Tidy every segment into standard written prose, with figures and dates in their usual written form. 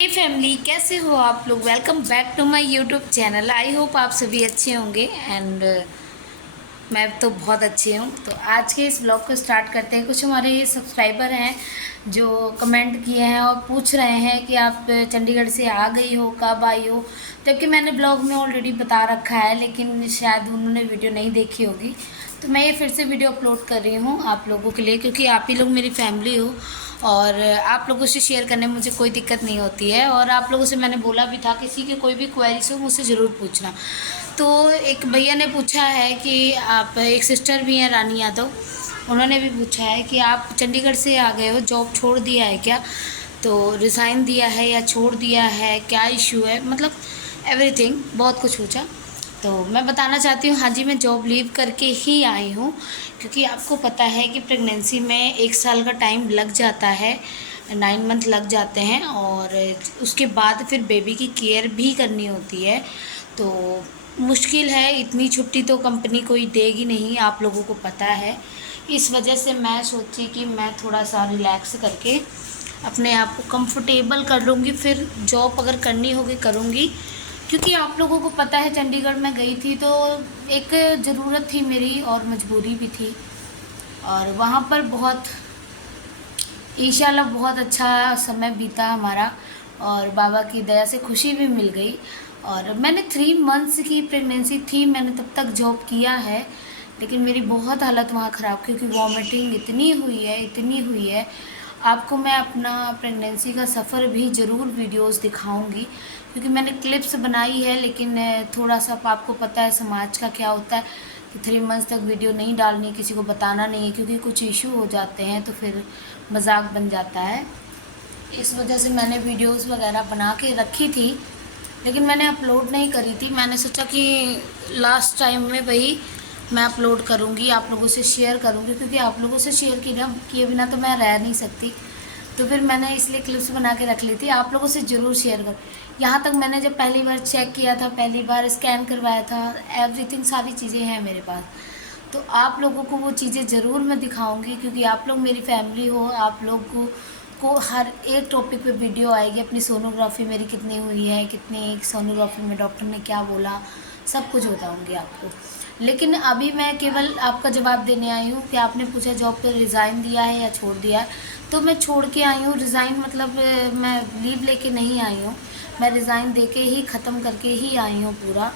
हे family, कैसे हो आप लोग। Welcome back to my YouTube channel. I hope आप सभी अच्छे होंगे एंड मैं तो बहुत अच्छी हूँ। तो आज के इस ब्लॉग को स्टार्ट करते हैं। कुछ हमारे सब्सक्राइबर हैं जो कमेंट किए हैं और पूछ रहे हैं कि आप चंडीगढ़ से आ गई हो, कब आई हो। जबकि मैंने ब्लॉग में ऑलरेडी बता रखा है, लेकिन शायद उन्होंने वीडियो नहीं देखी होगी। तो मैं ये फिर से वीडियो अपलोड कर रही हूँ आप लोगों के लिए, क्योंकि आप ही लोग मेरी फैमिली हो और आप लोगों से शेयर करने में मुझे कोई दिक्कत नहीं होती है। और आप लोगों से मैंने बोला भी था, किसी के कोई भी क्वेरीज हो मुझसे ज़रूर पूछना। तो एक भैया ने पूछा है कि आप, एक सिस्टर भी हैं रानी यादव, उन्होंने भी पूछा है कि आप चंडीगढ़ से आ गए हो, जॉब छोड़ दिया है क्या, तो रिज़ाइन दिया है या छोड़ दिया है, क्या इशू है, मतलब एवरीथिंग, बहुत कुछ पूछा। तो मैं बताना चाहती हूँ, हाँ जी, मैं जॉब लीव करके ही आई हूँ। क्योंकि आपको पता है कि प्रेगनेंसी में 1 साल का टाइम लग जाता है, 9 मंथ लग जाते हैं, और उसके बाद फिर बेबी की केयर भी करनी होती है। तो मुश्किल है, इतनी छुट्टी तो कंपनी कोई देगी नहीं, आप लोगों को पता है। इस वजह से मैं सोची कि मैं थोड़ा सा रिलैक्स करके अपने आप को कंफर्टेबल कर लूँगी, फिर जॉब अगर करनी होगी करूँगी। क्योंकि आप लोगों को पता है चंडीगढ़ में गई थी तो एक ज़रूरत थी मेरी और मजबूरी भी थी, और वहाँ पर बहुत इंशाल्लाह बहुत अच्छा समय बीता हमारा, और बाबा की दया से खुशी भी मिल गई। और मैंने 3 मंथ्स की प्रेगनेंसी थी, मैंने तब तक जॉब किया है, लेकिन मेरी बहुत हालत वहाँ ख़राब, क्योंकि वॉमिटिंग इतनी हुई है, इतनी हुई है। आपको मैं अपना प्रेगनेंसी का सफ़र भी ज़रूर वीडियोस दिखाऊंगी, क्योंकि मैंने क्लिप्स बनाई है, लेकिन थोड़ा सा आपको पता है समाज का क्या होता है कि 3 मंथ्स तक वीडियो नहीं डालनी, किसी को बताना नहीं है, क्योंकि कुछ इशू हो जाते हैं तो फिर मजाक बन जाता है। इस वजह से मैंने वीडियोस वगैरह बना के रखी थी, लेकिन मैंने अपलोड नहीं करी थी। मैंने सोचा कि लास्ट टाइम में वही मैं अपलोड करूँगी, आप लोगों से शेयर करूँगी, क्योंकि आप लोगों से शेयर किए बिना तो मैं रह नहीं सकती। तो फिर मैंने इसलिए क्लिप्स बना के रख ली थी, आप लोगों से ज़रूर शेयर कर। यहाँ तक मैंने जब पहली बार चेक किया था, पहली बार स्कैन करवाया था, एवरीथिंग सारी चीज़ें हैं मेरे पास। तो आप लोगों को वो चीज़ें ज़रूर मैं दिखाऊंगी, क्योंकि आप लोग मेरी फैमिली हो। आप लोग को हर एक टॉपिक पे वीडियो आएगी, अपनी सोनोग्राफी मेरी कितनी हुई है, कितनी सोनोग्राफी में डॉक्टर ने क्या बोला, सब कुछ बताऊंगी आपको। लेकिन अभी मैं केवल आपका जवाब देने आई हूँ कि आपने पूछा जॉब पे रिज़ाइन दिया है या छोड़ दिया है। तो मैं छोड़ के आई हूँ, रिज़ाइन मतलब मैं लीव लेके नहीं आई हूँ, मैं रिज़ाइन दे के ही ख़त्म करके ही आई हूँ पूरा।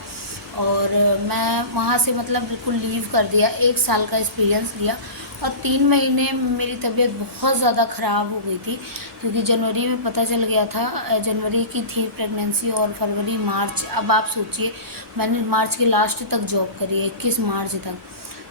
और मैं वहाँ से मतलब बिल्कुल लीव कर दिया, 1 साल का एक्सपीरियंस लिया। और 3 महीने मेरी तबीयत बहुत ज़्यादा ख़राब हो गई थी, क्योंकि जनवरी में पता चल गया था, जनवरी की थी प्रेगनेंसी, और फरवरी मार्च, अब आप सोचिए मैंने मार्च के लास्ट तक जॉब करी है, 21 मार्च तक,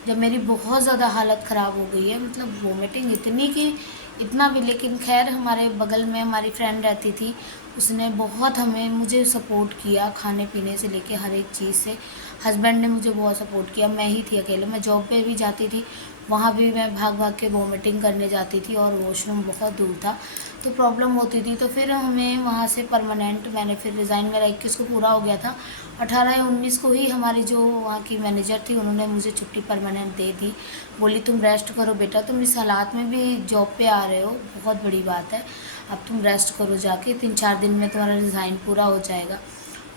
जब मेरी बहुत ज़्यादा हालत ख़राब हो गई है, मतलब वोमिटिंग इतनी कि इतना भी। लेकिन खैर हमारे बगल में हमारी फ्रेंड रहती थी, उसने बहुत हमें मुझे सपोर्ट किया, खाने पीने से लेके हर एक चीज़ से। हस्बैंड ने मुझे बहुत सपोर्ट किया, मैं ही थी अकेले, मैं जॉब पे भी जाती थी, वहाँ भी मैं भाग भाग के वोमिटिंग करने जाती थी, और वॉशरूम बहुत दूर था तो प्रॉब्लम होती थी। तो फिर हमें वहाँ से परमानेंट, मैंने फिर रिज़ाइन, मेरा 21 को पूरा हो गया था, 18 या 19 को ही हमारी जो वहाँ की मैनेजर थी उन्होंने मुझे छुट्टी परमानेंट दे दी। बोली तुम रेस्ट करो बेटा, तुम इस हालात में भी जॉब पे आ रहे हो, बहुत बड़ी बात है, अब तुम रेस्ट करो जाके, 3-4 दिन में तुम्हारा रिज़ाइन पूरा हो जाएगा।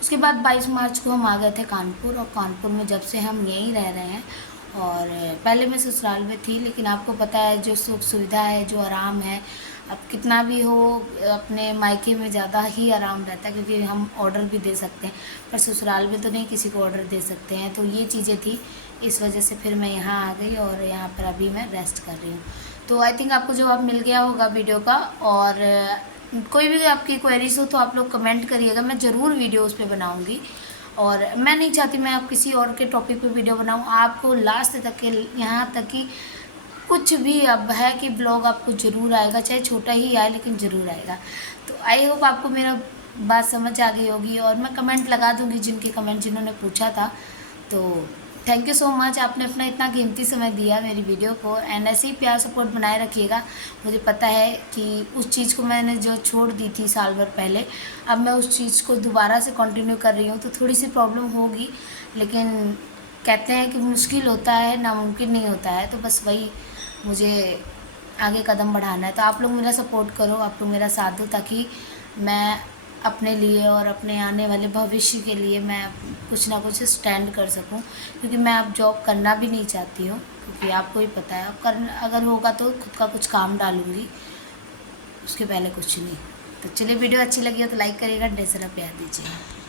उसके बाद 22 मार्च को हम आ गए थे कानपुर, और कानपुर में जब से हम यहीं रह रहे हैं। और पहले मैं ससुराल में थी, लेकिन आपको पता है जो सुख सुविधा है, जो आराम है, अब कितना भी हो अपने मायके में ज़्यादा ही आराम रहता है, क्योंकि हम ऑर्डर भी दे सकते हैं, पर ससुराल में तो नहीं किसी को ऑर्डर दे सकते हैं। तो ये चीज़ें थी, इस वजह से फिर मैं यहाँ आ गई, और यहाँ पर अभी मैं रेस्ट कर रही हूँ। तो आई थिंक आपको जवाब मिल गया होगा वीडियो का। और कोई भी आपकी क्वेरीज हो तो आप लोग कमेंट करिएगा, मैं ज़रूर वीडियो उस पर बनाऊँगी। और मैं नहीं चाहती मैं आप किसी और के टॉपिक पे वीडियो बनाऊँ, आपको लास्ट तक के, यहाँ तक कि कुछ भी अब है कि ब्लॉग आपको ज़रूर आएगा, चाहे छोटा ही आए लेकिन ज़रूर आएगा। तो आई होप आपको मेरा बात समझ आ गई होगी, और मैं कमेंट लगा दूँगी जिनके कमेंट जिन्होंने पूछा था। तो थैंक यू सो मच, आपने अपना इतना कीमती समय दिया मेरी वीडियो को, एंड ऐसे ही प्यार सपोर्ट बनाए रखिएगा। मुझे पता है कि उस चीज़ को मैंने जो छोड़ दी थी साल भर पहले, अब मैं उस चीज़ को दोबारा से कंटिन्यू कर रही हूँ, तो थोड़ी सी प्रॉब्लम होगी, लेकिन कहते हैं कि मुश्किल होता है, नामुमकिन नहीं होता है। तो बस वही मुझे आगे कदम बढ़ाना है। तो आप लोग मेरा सपोर्ट करो, आप लोग मेरा साथ दो, ताकि मैं अपने लिए और अपने आने वाले भविष्य के लिए मैं कुछ ना कुछ स्टैंड कर सकूं, क्योंकि मैं अब जॉब करना भी नहीं चाहती हूँ, क्योंकि आपको ही पता है अब करना अगर होगा तो खुद का कुछ काम डालूँगी, उसके पहले कुछ नहीं। तो चलिए, वीडियो अच्छी लगी हो तो लाइक करिएगा, ढेर सारा प्यार दीजिएगा।